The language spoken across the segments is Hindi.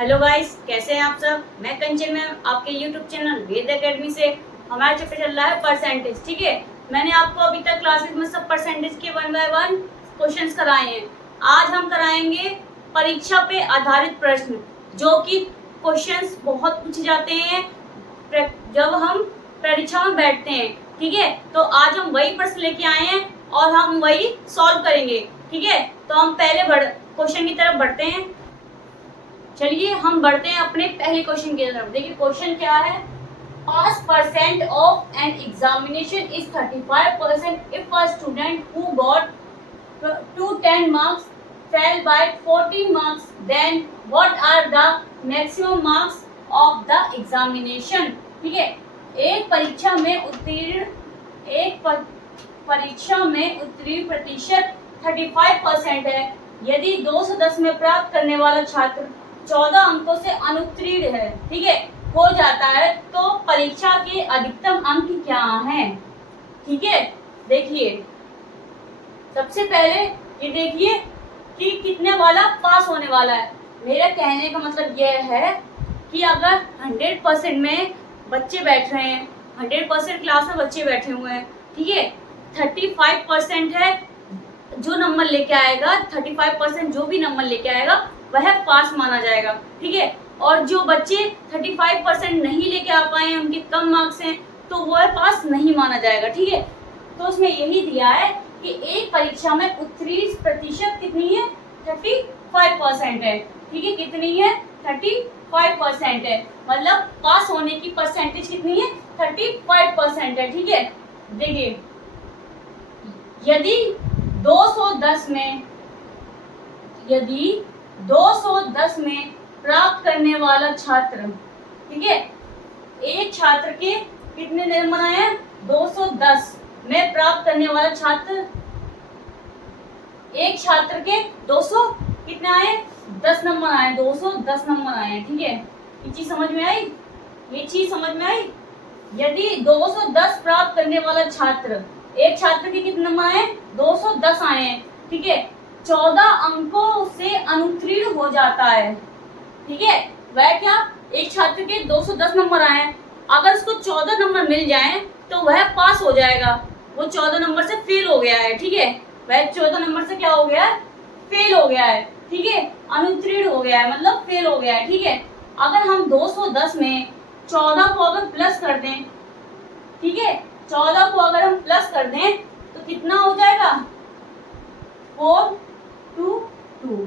हेलो गाइस, कैसे हैं आप सब। मैं कंचन मैम, आपके यूट्यूब चैनल वेद एकेडमी से। हमारा चैप्टर चल रहा है परसेंटेज। ठीक है, मैंने आपको अभी तक क्लासेस में सब परसेंटेज के 1 बाय 1 क्वेश्चंस कराए हैं। आज हम कराएंगे परीक्षा पे आधारित प्रश्न, जो कि क्वेश्चंस बहुत पूछे जाते हैं जब हम परीक्षा में बैठते हैं। ठीक है, तो आज हम वही प्रश्न लेके आए हैं और हम वही सॉल्व करेंगे। ठीक है, तो हम पहले क्वेश्चन की तरफ बढ़ते हैं। चलिए हम बढ़ते हैं अपने पहले क्वेश्चन की तरफ। देखिए क्वेश्चन क्या है। Pass percent of an examination is 35% if a student who got 210 marks fail by 14 marks, then what are the maximum marks of the examination. ठीक है, एक परीक्षा में उत्तीर्ण प्रतिशत 35% है। यदि 210 में प्राप्त करने वाला छात्र 14 अंकों से अनुत्तीर्ण है, ठीक है, हो जाता है, तो परीक्षा के अधिकतम अंक क्या हैं। ठीक है, देखिए सबसे पहले ये देखिए कि कितने वाला पास होने वाला है। मेरा कहने का मतलब यह है कि अगर 100% में बच्चे बैठ रहे हैं, 100% क्लास में बच्चे बैठे हुए हैं, ठीक है, 35% है जो नंबर लेके आएगा, 35% जो भी नंबर लेके आएगा वह पास माना जाएगा। ठीक है, और जो बच्चे 35% नहीं लेके आ पाए हैं, उनके कम मार्क्स हैं, तो वह पास नहीं माना जाएगा। ठीक है, तो उसमें यही दिया है कि एक परीक्षा में उत्तीर्ण प्रतिशत कितनी है, 35% है। ठीक है, कितनी है, 35% है, मतलब पास होने की परसेंटेज कितनी है, 35% है। ठीक है, देखिए यदि 210 में प्राप्त करने वाला छात्र, ठीक है, एक छात्र के कितने नंबर आए हैं, 210 में प्राप्त करने वाला छात्र, एक छात्र के 200 कितने आए, 10 नंबर आए, 210 नंबर आए हैं। ठीक है, ये चीज समझ में आई, ये चीज समझ में आई। यदि 210 प्राप्त करने वाला छात्र, एक छात्र के कितने नंबर आए, 210 आए हैं, ठीक है, 14 अंकों से अनुत्तीर्ण हो जाता है। ठीक है, वह क्या, एक छात्र के 210 नंबर आए हैं, अगर उसको 14 नंबर मिल जाए तो वह पास हो जाएगा। वो 14 नंबर से फेल हो गया है। ठीक है, वह 14 नंबर से क्या हो गया है, फेल हो गया है। ठीक है, अनुत्तीर्ण हो गया है, मतलब फेल हो गया है। ठीक है, अगर हम 210 में 14 को अगर प्लस कर दें, ठीक है, 14 को अगर हम प्लस कर दें तो कितना हो जाएगा, 422,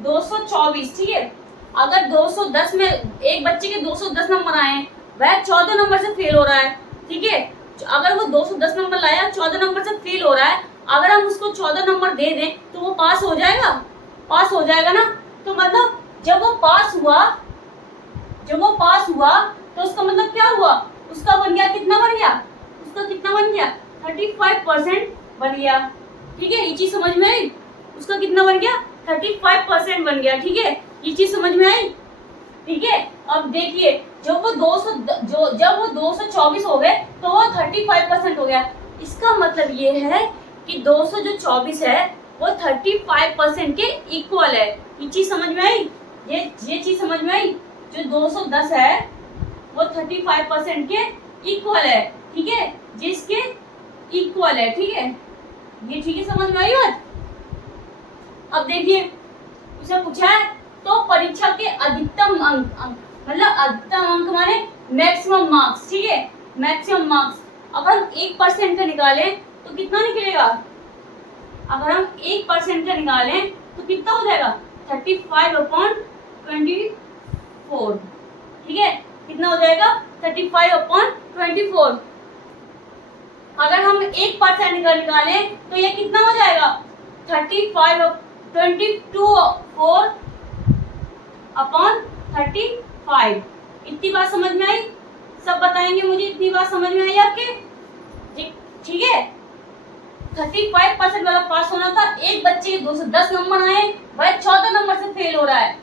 224। ठीक है, अगर 210 में एक बच्चे के 210 नंबर आए, वह 14 नंबर से फेल हो रहा है। ठीक है, अगर वो 210 नंबर लाया, 14 नंबर से फेल हो रहा है, अगर हम उसको 14 नंबर दे दें तो वो पास हो जाएगा, पास हो जाएगा ना। तो मतलब जब वो पास हुआ तो उसका मतलब क्या हुआ, उसका बन गया, कितना बन गया, उसका कितना बन गया, 35% बन गया। ठीक है, ये चीज समझ में आई, उसका कितना बन गया, 35% बन गया। ठीक है, ये चीज समझ में आई। ठीक है, अब देखिए जब वो 224 हो गए तो वो 35% हो गया। इसका मतलब ये है कि 224 है वो 35% के इक्वल है। ये चीज समझ में आई, ये चीज समझ में आई। जो 210 है वो 35% के इक्वल है। ठीक है, जिसके इक्वल है। ठीक है, ये ठीक है, समझ में आई बात। अब देखिए उसे पूछा है तो परीक्षा के अधिकतम अंक मतलब अधिकतम अंक माने मैक्सिमम मार्क्स। ठीक है, मैक्सिमम मार्क्स अगर हम 1% का निकालें तो कितना निकलेगा, अगर हम 1% का निकालें तो कितना हो जाएगा, 35/24। ठीक है, कितना हो जाएगा, 35/24। अगर हम 1% का निकालें तो ये कितना हो जाएगा, 22/35। इतनी बात समझ में आई, सब बताएंगे मुझे, इतनी बात समझ में आई आपके। ठीक है, 35% वाला पास होना था, एक बच्चे के 210 नंबर आए, वह 14 नंबर से फेल हो रहा है।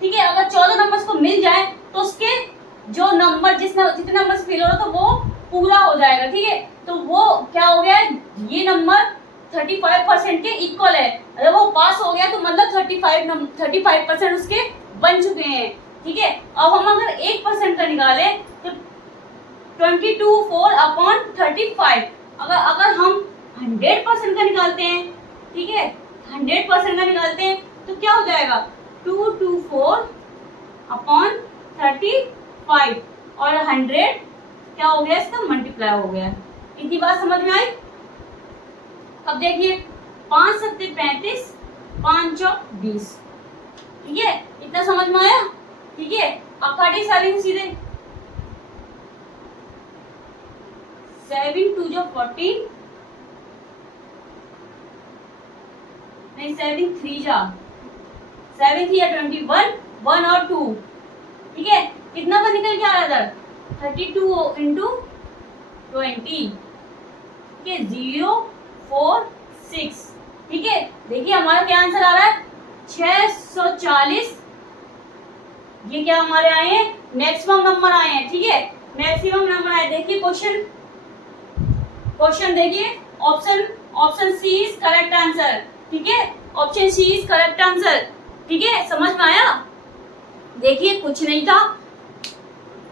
ठीक है, अगर 14 नंबर को मिल जाए तो उसके जो नंबर जितने नंबर से फेल हो रहा था वो पूरा हो जाएगा। ठीक है, तो वो क्या हो गया, ये नंबर 35% के इक्वल है। अगर वो पास हो गया तो मतलब 35% उसके बन चुके हैं। ठीक है, अब हम अगर 1% का निकाले तो 22/4/35। अगर हम 100% का निकालते हैं, ठीक है, 100% का निकालते हैं तो क्या हो जाएगा 224/35 और 100 क्या हो गया, इसका मल्टीप्लाई हो गया। इतनी बात समझ में आई। अब देखिए 5 7 35, 5 चौक 20। ठीक है, इतना समझ में आया। ठीक है, अब काटिए 7 सीधे, 7 2 जो 14, नहीं 7 3 जा 7 3 या 21, 1 और 2। ठीक है, कितना पर निकल के आ रहा था 32 इंटू 20। ठीक है, 0 4 6। ठीक है, देखिए हमारा क्या आंसर आ रहा है 640। ये क्या हमारे आए हैं, मैक्सिमम नंबर आए हैं। ठीक है, मैक्सिमम नंबर आए। देखिए क्वेश्चन देखिए, option C is correct answer. ठीक है, option C is correct answer. ठीक है, समझ में आया। देखिए कुछ नहीं था,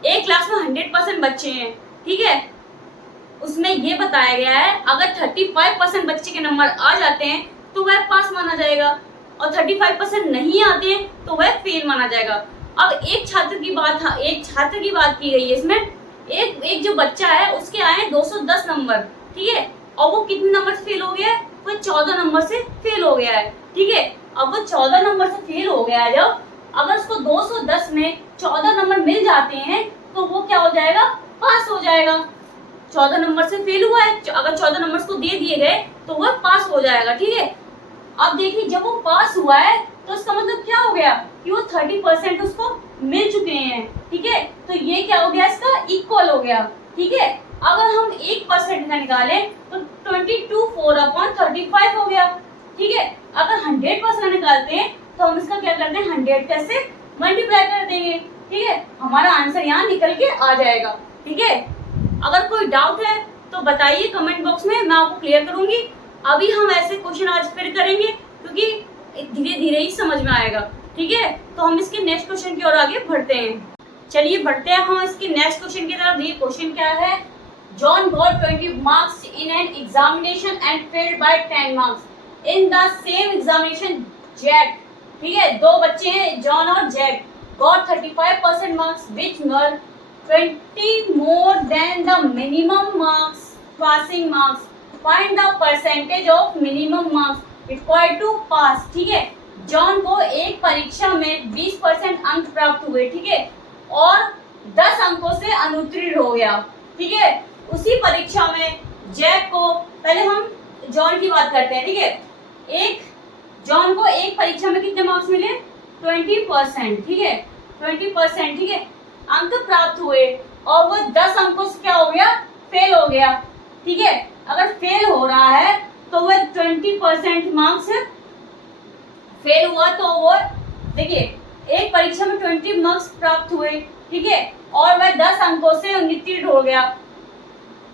एक क्लास में 100% बच्चे हैं। ठीक है, उसमें ये बताया गया है अगर 35% बच्चे के नंबर आ जाते हैं तो वह पास माना जाएगा और 35% नहीं आते हैं तो वह फेल माना जाएगा। अब एक छात्र की बात की गई है इसमें। एक जो बच्चा है उसके आए 210 नंबर। ठीक है, और वो कितने नंबर से फेल हो गया है, वो 14 नंबर से फेल हो गया है। ठीक है, अब वो 14 नंबर से फेल हो गया है, जब अगर उसको 210 में 14 नंबर मिल जाते हैं तो वो क्या हो जाएगा, पास हो जाएगा। 14 नंबर से फेल हुआ है, अगर 14 नंबर को दे दिए गए तो वह पास हो जाएगा। ठीक है, अब देखिए जब वो पास हुआ है तो इसका मतलब क्या हो गया कि वो 30% उसको मिल चुके हैं। ठीक है, तो ये क्या हो गया, इसका इक्वल हो गया। ठीक है, अगर हम 1% का निकालें तो 22/4/35 हो गया। ठीक है, अगर 100% निकालते हैं तो हम इसका क्या करते हैं 100 से मल्टीप्लाई कर देंगे। ठीक है, हमारा आंसर यहाँ निकल के आ जाएगा। ठीक है, अगर कोई डाउट है तो बताइए कमेंट बॉक्स में, मैं आपको क्लियर करूंगी। अभी हम ऐसे क्वेश्चन आज फिर करेंगे क्योंकि धीरे धीरे ही समझ में आएगा। ठीक है, तो हम इसके नेक्स्ट क्वेश्चन की ओर आगे बढ़ते हैं। चलिए बढ़ते हैं हम इसके नेक्स्ट क्वेश्चन की तरफ। ये क्वेश्चन क्या है, John got 20 marks in an examination and failed by 10 marks in the same examination. Jack, ठीक है, दो बच्चे हैं जॉन और Jack, got 35% marks which were 20 more than the minimum marks passing marks. Find the percentage of minimum marks required to pass. ठीक है, जॉन को एक परीक्षा में 20% अंक प्राप्त हुए। ठीक है, और 10 अंकों से अनुत्तीर्ण हो गया। ठीक है, उसी परीक्षा में जैक को, पहले हम जॉन की बात करते हैं। ठीक है, जॉन को एक परीक्षा में कितने मार्क्स मिले 20%। ठीक है, 20%। ठीक है, अंक प्राप्त हुए और वो 10 अंकों से क्या हो गया, फेल हो गया। ठीक है, अगर फेल हो रहा है तो वह 20% मार्क्स फेल हुआ तो वो देखिए एक परीक्षा में 20 मार्क्स प्राप्त हुए। ठीक है, और वह 10 अंकों से अनुत्तीर्ण हो गया।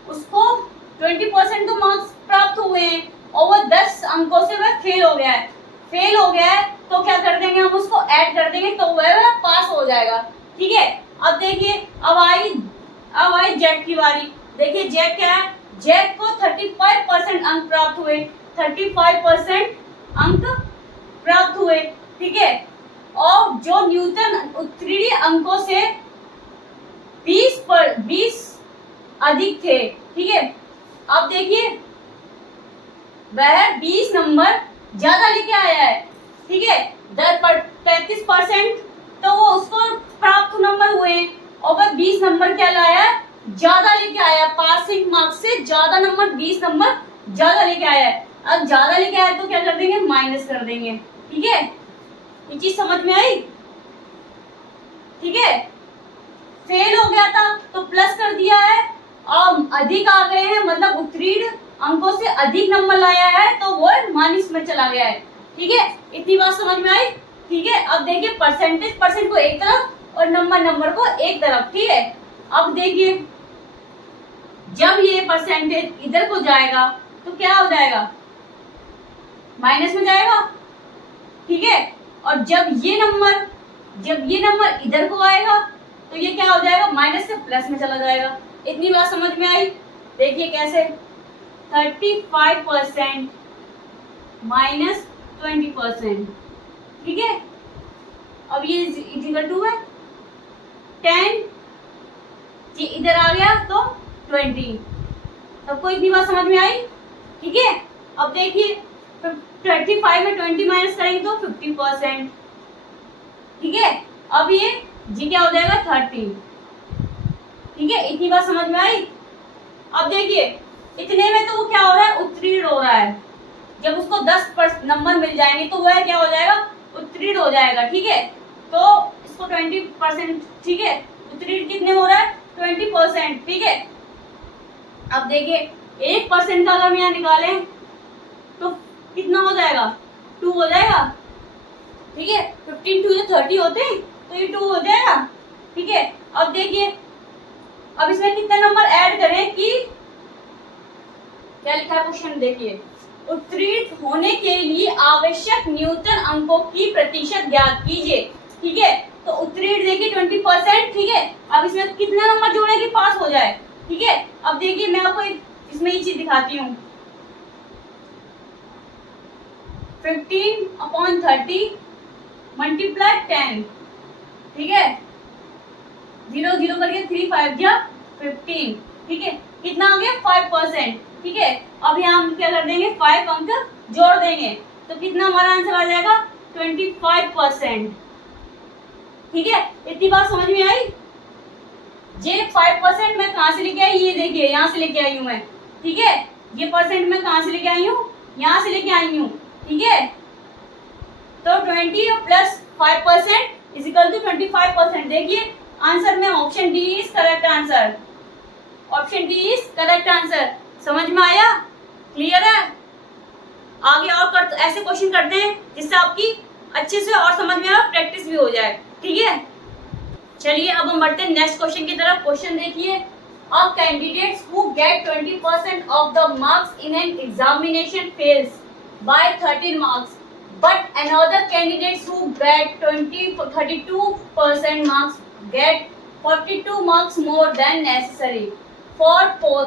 उसको 20% तो मार्क्स प्राप्त हुए हैं और वो 10 अंकों से वह फेल हो गया है। फेल हो गया है तो क्या कर देंगे, हम उसको ऐड कर देंगे तो वह पास हो जाएगा। ठीक है, अब देखिए अब आई जैक की बारी। देखिए जैक क्या है, जैक को 35% अंक प्राप्त हुए, 35% अंक प्राप्त हुए। ठीक है, और जो न्यूटन उत्तीर्ण अंकों से 20 अधिक थे। ठीक है, अब देखिए वह 20 नंबर ज्यादा लेके आया है। ठीक है, 35% तो वो उसको प्राप्त नंबर हुए और वह 20 नंबर क्या लाया है, ज्यादा लेके आया। पासिंग मार्क्स से ज्यादा नंबर 20 नंबर ज्यादा लेके आया है। अब ज्यादा लेके आया तो क्या कर देंगे, माइनस कर देंगे। ठीक है, ये चीज समझ में आई। ठीक है, फेल हो गया था तो प्लस कर दिया है, और अधिक आ गए हैं मतलब उत्तीर्ण अंकों से अधिक नंबर लाया है तो वो माइनस में चला गया है। ठीक है, इतनी बात समझ में आई। ठीक है, अब देखिए परसेंट को एक तरफ और नंबर को एक तरफ। ठीक है, अब देखिए जब ये परसेंटेज इधर को जाएगा तो क्या हो जाएगा, माइनस में जाएगा। ठीक है, और जब ये नंबर जब ये नंबर इधर को आएगा तो ये क्या हो जाएगा, माइनस से प्लस में चला जाएगा। इतनी बात समझ में आई। देखिए कैसे, 35% माइनस 20%, ठीक है। अब ये इक्वल टू है 10, ये इधर आ गया तो 20। सबको इतनी बात समझ में आई, ठीक है। अब देखिए 35 में 20 माइनस करेंगे तो 50%, ठीक है। अब ये जी क्या हो जाएगा 30, ठीक है। इतनी बात समझ में आई। अब देखिए इतने में तो वो क्या हो रहा है, उत्तीर्ण हो रहा है। जब उसको 10 नंबर मिल जाएंगे तो वह क्या हो जाएगा, उत्तीर्ण हो जाएगा, ठीक है। तो इसको 20%, ठीक है। उत्तीर्ण कितने हो रहा है, 20%, ठीक है। अब देखिए 1% का अगर हम यहाँ निकालें तो कितना हो जाएगा, 2 हो जाएगा, ठीक है। 15 2 30 होते हैं तो ये 2 हो जाएगा, ठीक है। अब देखिए अब इसमें कितने नंबर ऐड करें कि क्या लिखा है क्वेश्चन, देखिए उत्तीर्ण होने के लिए आवश्यक न्यूनतम अंकों की प्रतिशत ज्ञात कीजिए, ठीक है। तो उत्तीर्ण देखिए 20%, ठीक है। अब इसमें कितना नंबर जोड़े कि पास हो जाए, ठीक है। अब देखिए मैं आपको इसमें ये चीज दिखाती हूँ, 15/30 मल्टीप्लाई 10, ठीक है। 0 0 करके 3 5 जा 15, ठीक है। कितना आ गया 5%, ठीक है। अब यहाँ हम क्या कर देंगे, 5 अंक जोड़ देंगे तो कितना हमारा आंसर आ जाएगा 25%, ठीक है। इतनी बात समझ में आई। ये 5% मैं कहाँ से लेके आई, ये देखिए यहाँ से लेके आई हूँ मैं, ठीक है। ये परसेंट मैं कहाँ से लेके आई हूँ, यहाँ से लेके आई हूँ, ठीक है। तो 20 प्लस 5% इज इक्वल टू 25%। देखिए आंसर में option D is correct answer, option D is correct answer. समझ में आया, क्लियर है। आगे और ऐसे क्वेश्चन करते हैं जिससे आपकी अच्छे से और समझ में आए, प्रैक्टिस भी हो जाए, ठीक है। चलिए अब हम बढ़ते हैं नेक्स्ट क्वेश्चन की तरफ। क्वेश्चन देखिए, a candidates who get 20% of the marks in an examination fails by 13 marks, but another candidates who get 32% marks get 42 marks more than necessary for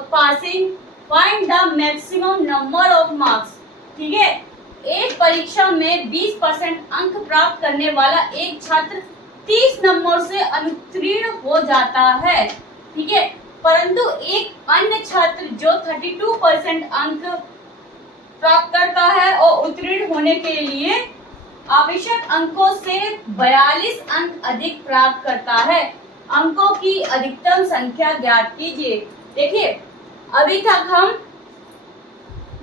passing. Find the maximum number of marks, ठीक है। एक परीक्षा में 20% अंक प्राप्त करने वाला एक छात्र 30 नंबर से अनुत्तीर्ण हो जाता है, ठीक है। परंतु एक अन्य छात्र जो 32% अंक प्राप्त करता है और उत्तीर्ण होने के लिए आवश्यक अंकों से 42 अंक अधिक प्राप्त करता है। अंकों की अधिकतम संख्या ज्ञात कीजिए। देखिए अभी तक हम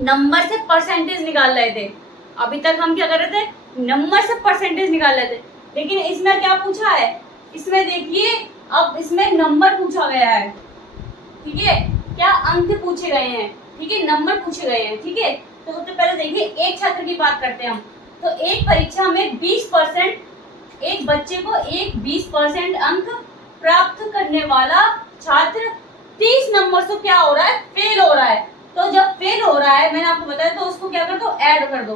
नंबर से परसेंटेज निकाल रहे थे, अभी तक हम क्या कर रहे थे, नंबर से परसेंटेज निकाल रहे थे। लेकिन इसमें क्या पूछा है, इसमें देखिए अब इसमें नंबर पूछा गया है, ठीक है। क्या अंक पूछे गए हैं, ठीक है, नंबर पूछे गए हैं, ठीक है। तो सबसे पहले देखिए एक छात्र की बात करते हैं हम। तो एक परीक्षा में 20%, एक बच्चे को 20% अंक प्राप्त करने वाला छात्र 30 नंबर से क्या हो रहा है, फेल हो रहा है। तो जब फेल हो रहा है, मैंने आपको बताया, तो उसको क्या कर दो, ऐड कर दो,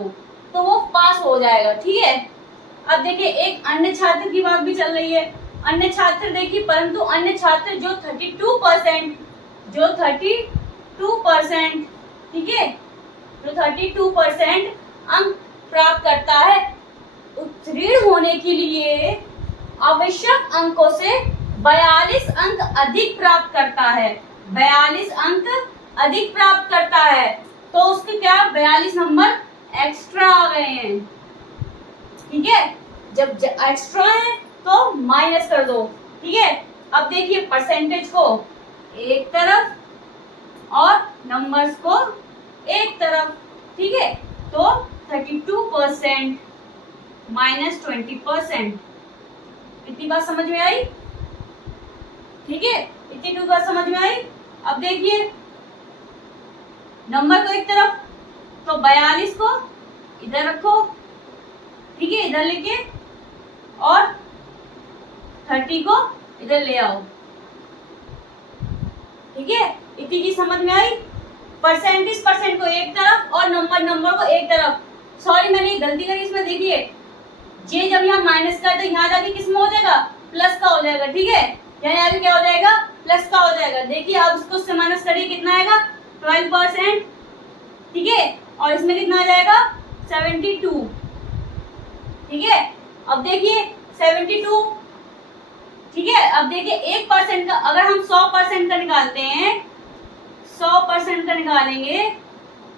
तो वो पास हो जाएगा, ठीक है। अब देखिए एक अन्य छात्र की बात भी चल रही है। अन्य छात्र देखिए, परंतु अन्य छात्र जो 32%, ठीक है, जो 32% अंक प्राप्त करता है, उत्तीर्ण होने के लिए आवश्यक अंकों से 42 अंक अधिक प्राप्त करता है, 42 अंक अधिक प्राप्त करता है। तो उसके क्या 42 नंबर एक्स्ट्रा आ गए हैं, ठीक है। जब एक्स्ट्रा है तो माइनस कर दो, ठीक है। अब देखिए परसेंटेज को एक तरफ और नंबर्स को एक तरफ, ठीक है। तो 32% माइनस 20%, इतनी बात समझ में आई, ठीक है। इतनी बात समझ में आई। अब देखिए नंबर को एक तरफ, तो 42 को इधर रखो, ठीक है, इधर लेके, और 30 को इधर ले आओ, ठीक है। इतनी चीज समझ में आई। परसेंट को एक तरफ और नंबर को एक तरफ। सॉरी मैंने गलती करी इसमें, देखिए जे जब यहाँ माइनस का है तो यहाँ जाके किस में हो जाएगा, प्लस का हो जाएगा, ठीक है। यहाँ आगे क्या हो जाएगा, प्लस का हो जाएगा। देखिए अब इसको उससे माइनस करिए, कितना आएगा 12%, ठीक है। और इसमें कितना आ जाएगा 72, ठीक है। अब देखिए 72, ठीक है। अब देखिए 1% का, अगर हम 100% का निकालते हैं, 100% का निकालेंगे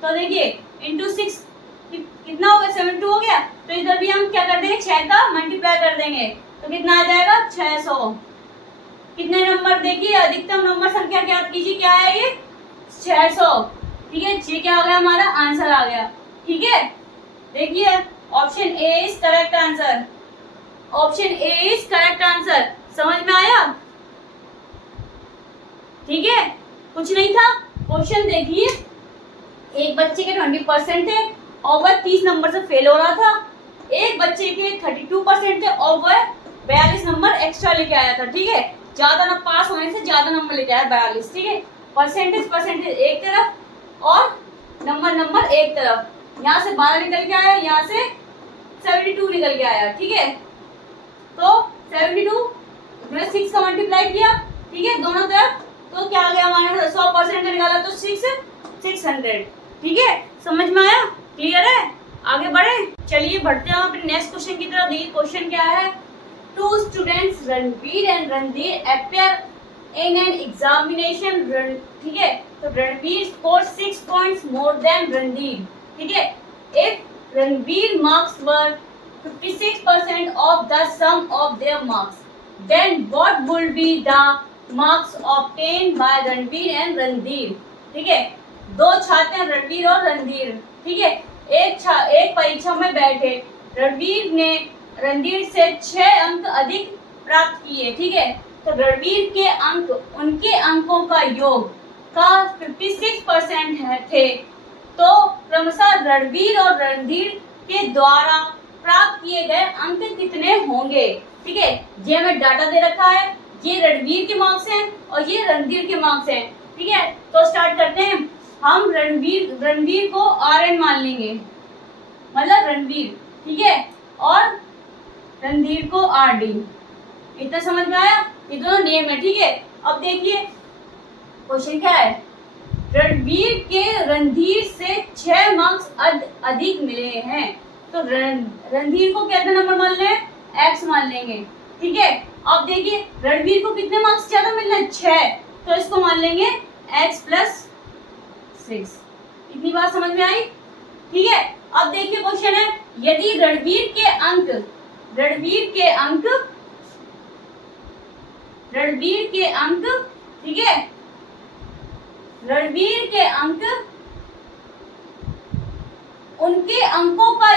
तो देखिए इंटू 6 कितना हो गया, 72 हो गया। तो इधर भी हम क्या कर देंगे, 6 का मल्टीप्लाई कर देंगे तो कितना आ जाएगा 600। कितने नंबर, देखिए अधिकतम नंबर संख्या ज्ञात कीजिए, क्या है ये 600, ठीक है। ये क्या आ गया, हमारा आंसर आ गया, ठीक है। देखिए option A is correct answer, option A is correct answer. समझ में आया, ठीक है। कुछ नहीं था। क्वेश्चन देखिए, एक बच्चे के 20% थे और वह 30 नंबर से फेल हो रहा था। एक बच्चे के 32% थे और वह 42 नंबर एक्स्ट्रा लेके आया था, ठीक है। ज्यादा ना पास होने से ज्यादा नंबर लेके आया 42, ठीक है। परसेंटेज एक तरफ और नंबर एक तरफ। यहाँ से 12 निकल के आया, यहाँ से 72 निकल के आया, ठीक है। तो 72 मैंने 6 का मल्टीप्लाई किया, ठीक है, दोनों तरफ। तो क्या आ गया हमारे 100% का निकाला तो 600, ठीक है। समझ में आया, क्लियर है। आगे बढ़े, चलिए बढ़ते हैं अपने नेक्स्ट क्वेश्चन की तरफ। देखिए क्वेश्चन क्या है, 2 students Ranveer and Randhir appear in an examination, ठीक है। तो Ranveer score 6 points more than Randhir, ठीक है। If Ranveer marks were 56% of the sum of their marks, then what will be the marks obtained by Ranveer and Randhir, ठीक है। दो छात्र हैं रणवीर और रणधीर, ठीक है। एक परीक्षा में बैठे, रणवीर ने रणधीर से 6 अंक अधिक प्राप्त किए, ठीक है। तो रणवीर के अंक उनके अंकों का योग का 56% थे। तो क्रमशः रणवीर और रणधीर के द्वारा प्राप्त किए गए अंक कितने होंगे, ठीक है। ये हमें डाटा दे रखा है, ये रणवीर के मार्क्स हैं और ये रणधीर के मार्क्स हैं, ठीक है। तो स्टार्ट करते हैं। हम रणवीर को RN मान लेंगे, मतलब रणवीर, ठीक है, और रणधीर को RD। इतना समझ में आया, ये दोनों नेम है, ठीक है। अब देखिए क्वेश्चन क्या है, रणवीर के रणधीर से 6 मार्क्स अधिक मिले हैं। तो रणधीर को कितना नंबर मान लें, X मान लेंगे, ठीक है। अब देखिए रणवीर को कितने मार्क्स ज्यादा मिल रहे हैं, 6, तो इसको मान लेंगे X + 6। इतनी बात समझ में आई, ठीक है। अब देखिए क्वेश्चन है, यदि रणवीर के अंक, ठीक है, रणवीर के अंक उनके अंकों का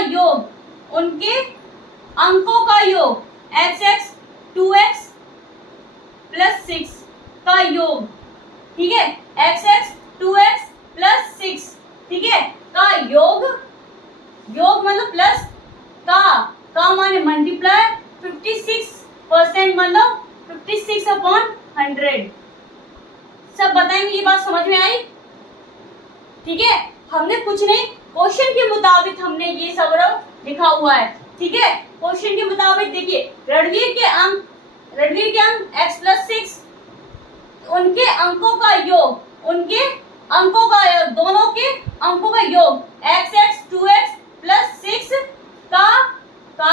योग XX 2X + 6 का योग, ठीक है। XX 2X + 6, ठीक है, का योग मतलब प्लस का माने मल्टीप्लाई 56% मतलब 56/100। सब बताएंगे, ये बात समझ में आई, ठीक है। हमने कुछ नहीं, क्वेश्चन के मुताबिक हमने ये सब लिखा हुआ है, ठीक है। क्वेश्चन के मुताबिक देखिए रणवीर के अंक X + 6, उनके अंकों का योग, दोनों के अंकों का योग XX 2X + 6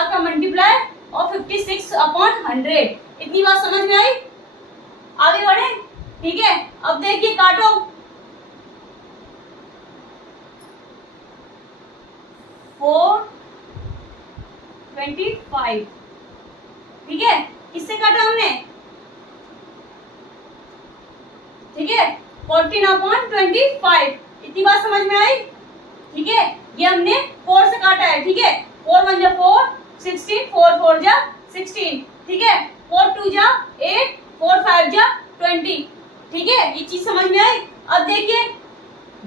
का मल्टीप्लाई और 56/100। इतनी बात समझ में आई, आगे बढ़े, ठीक है। अब देखिए काटो, 425, ठीक है। किससे काटा हमने, ठीक है, 14/25। इतनी बात समझ में आई, ठीक है। ये हमने 4 से काटा है, ठीक है। 4 1 = 4, 16, 4 4 = 16, ठीक है। 4 2 = 8, 4 5 = 20, ठीक है। ये चीज समझ में आई। अब देखिए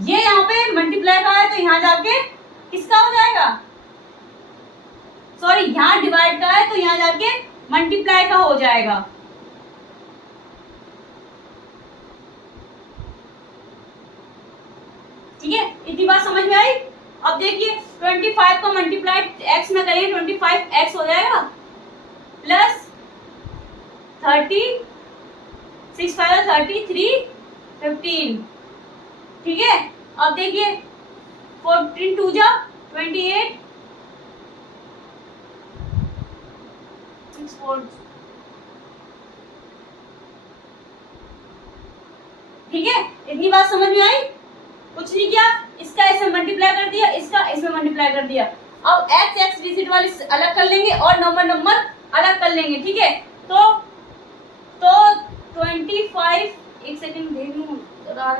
ये यहाँ पे मल्टीप्लाई का है तो यहाँ जाके किसका हो जाएगा, सॉरी यहाँ डिवाइड का है तो यहाँ जाके मल्टीप्लाई का हो जाएगा, ठीक है। इतनी बात समझ में आई, अब देखिए 25 का मल्टीप्लाई x में करेंगे 25x हो जाएगा प्लस 30 6 5 33 15। ठीक है, अब देखिए 14 2 जा 28 6 4। ठीक है, इतनी बात समझ में आई? कुछ नहीं किया, इसका ऐसे मल्टीप्लाई कर दिया, इसका इसमें मल्टीप्लाई कर दिया। अब x x डिजिट वाली अलग कर लेंगे और नंबर नंबर अलग कर लेंगे। ठीक है, तो 25 एक सेकंड देख लूं जरा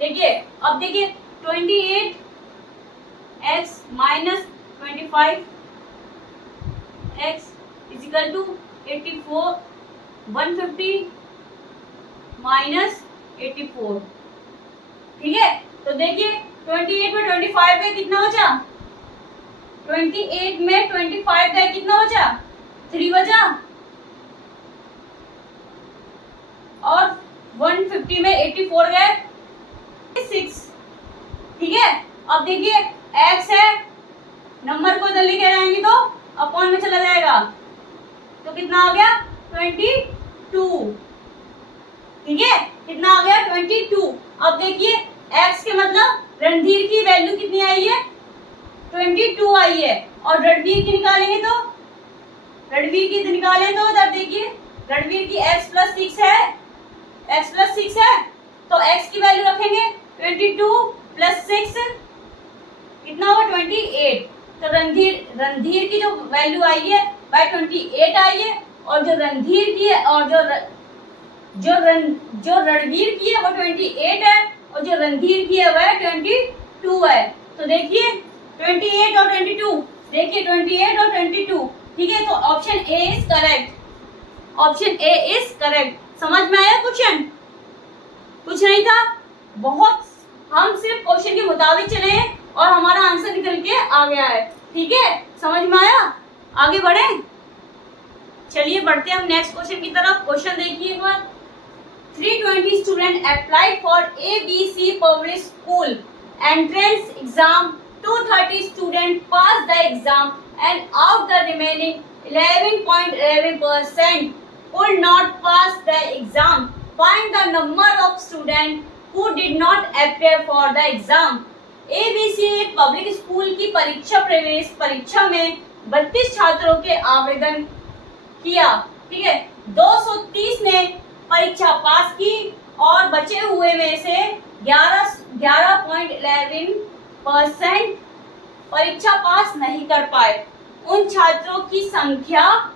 देखिए, अब देखिए 28x minus 25x is equal to 84 150 minus 84। ठीक है, तो देखिए 28 में 25 है कितना बचा? 28 में 25 है कितना बचा? 3 बचा। और 150 में 84 गए 6। ठीक है, अब देखिए x है, नंबर को इधर लेके आएंगे तो अपॉन में चला जाएगा, तो कितना आ गया 22। ठीक है, कितना आ गया 22। अब देखिए x के मतलब रणधीर की वैल्यू कितनी आई है? 22 आई है। और रणवीर की निकालेंगे तो इधर देखिए रणवीर की x प्लस 6 है, x प्लस 6 है, तो x की वैल्यू रखेंगे 22 प्लस 6 कितना होगा 28। तो रणधीर की जो वैल्यू आई है वह 28 आई है, और जो रणधीर की है और जो रणवीर की है वो 28 है, और जो रणधीर की है वह 22 है। तो देखिए 28 और 22, देखिए 28 और 22। ठीक है, तो option A is correct, option A is correct. समझ में आया क्वेश्चन? कुछ नहीं था, बहुत हम सिर्फ क्वेश्चन के मुताबिक चले हैं और हमारा आंसर निकल के आ गया है। ठीक है, समझ में आया? आगे बढ़े, चलिए बढ़ते हैं हम नेक्स्ट क्वेश्चन की तरफ। क्वेश्चन देखिए एक बार। 320 student applied for ABC public school entrance exam, 230 student pass the exam and out the remaining 11.11% could not pass the exam. Find the number of students who did not appear for the exam. ABC एक पब्लिक स्कूल की परीक्षा प्रवेश परीक्षा में 32 छात्रों के आवेदन किया। ठीक है, 230 ने परीक्षा पास की और बचे हुए में से 11.11% परीक्षा पास नहीं कर पाए। उन छात्रों की संख्या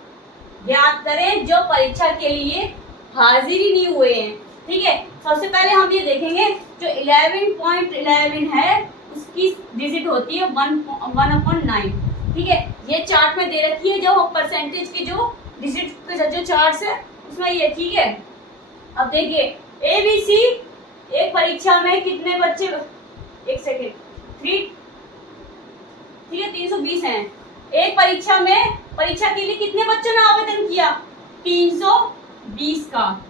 ज्ञात करें जो परीक्षा के लिए हाजिर ही नहीं हुए हैं। ठीक है, सबसे पहले हम ये देखेंगे जो 11.11 है उसकी डिजिट होती है 1/9। ठीक है, ये चार्ट में दे रखी है जो परसेंटेज की जो डिजिट के जो चार्ट है उसमें ये। ठीक है, अब देखिए ABC एक परीक्षा में कितने बच्चे, एक सेकेंड 3, ठीक है 320 हैं। एक परीक्षा में परीक्षा के लिए कितने बच्चों ने आवेदन किया? 320 का,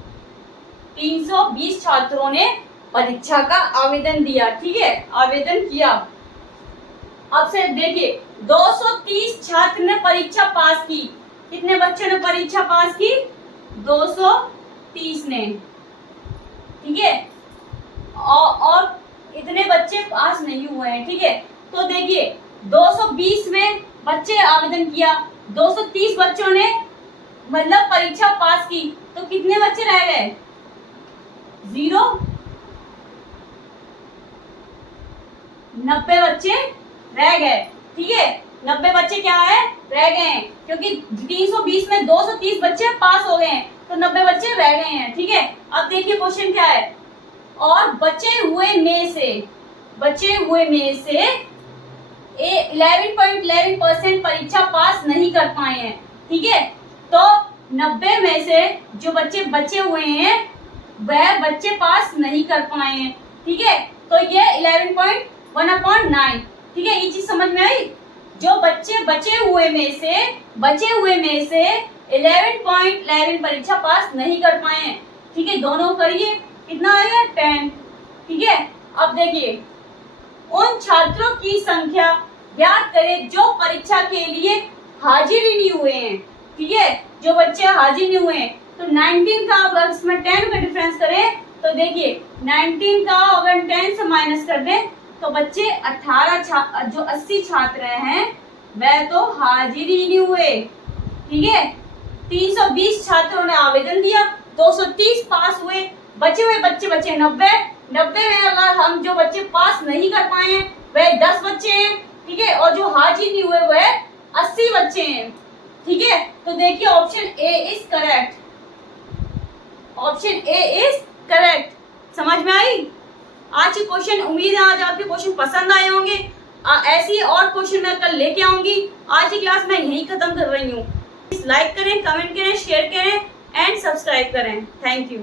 320 छात्रों ने परीक्षा का आवेदन दिया। ठीक है, आवेदन किया। अब से देखिए 230 छात्र ने परीक्षा पास की। कितने बच्चों ने परीक्षा पास की? 230 ने। ठीक है, और इतने बच्चे पास नहीं हुए हैं। ठीक है, तो देखिए 220 में बच्चे आवेदन किया, 230 बच्चों ने मतलब परीक्षा पास की, तो कितने बच्चे रह गए? 0। 90 बच्चे रह गए। ठीक है, 90 बच्चे क्या है? रह गए हैं, क्योंकि 320 में 230 बच्चे पास हो गए हैं, तो 90 बच्चे रह गए हैं। ठीक है, अब देखिए क्वेश्चन क्या है। और बचे हुए में से 11.11% परीक्षा पास नहीं कर पाए हैं। ठीक है, तो 90 में से जो बच्चे बचे हुए हैं वह बच्चे पास नहीं कर पाए हैं। ठीक है, तो ये 11.1/9। ठीक है, ये चीज समझ में आई? जो बच्चे बचे हुए में से 11.11 परीक्षा पास नहीं कर पाए हैं। ठीक है, दोनों करिए, कितना आएगा 10। ठीक है, अब देखिए उन छात्रों की संख्या ज्ञात करें जो परीक्षा के लिए हाजिर ही नहीं हुए हैं। ठीक है, जो बच्चे हाजिर नहीं हुए हैं, तो 19 का अगर इसमें 10 का डिफरेंस करें तो देखिए 19 का अगर 10 से माइनस कर दें तो बच्चे 18 जो 80 छात्र हैं वह तो हाजिर ही नहीं हुए। ठीक है, 320 छात्रों ने आवेदन दिया, 230 पास हुए, बचे हुए बच्चे 90 में अगर हम जो बच्चे पास नहीं कर पाए हैं वह 10 बच्चे हैं। ठीक है, और जो हाजिर नहीं हुए वह 80 बच्चे हैं। ठीक है, तो देखिए option A is correct, option A is correct. समझ में आई आज की क्वेश्चन? उम्मीद है आज आपके क्वेश्चन पसंद आए होंगे। ऐसी और क्वेश्चन मैं कल लेके आऊंगी। आज की क्लास मैं यहीं खत्म कर रही हूँ। लाइक करें, कमेंट करें, शेयर करें एंड सब्सक्राइब करें। Thank you.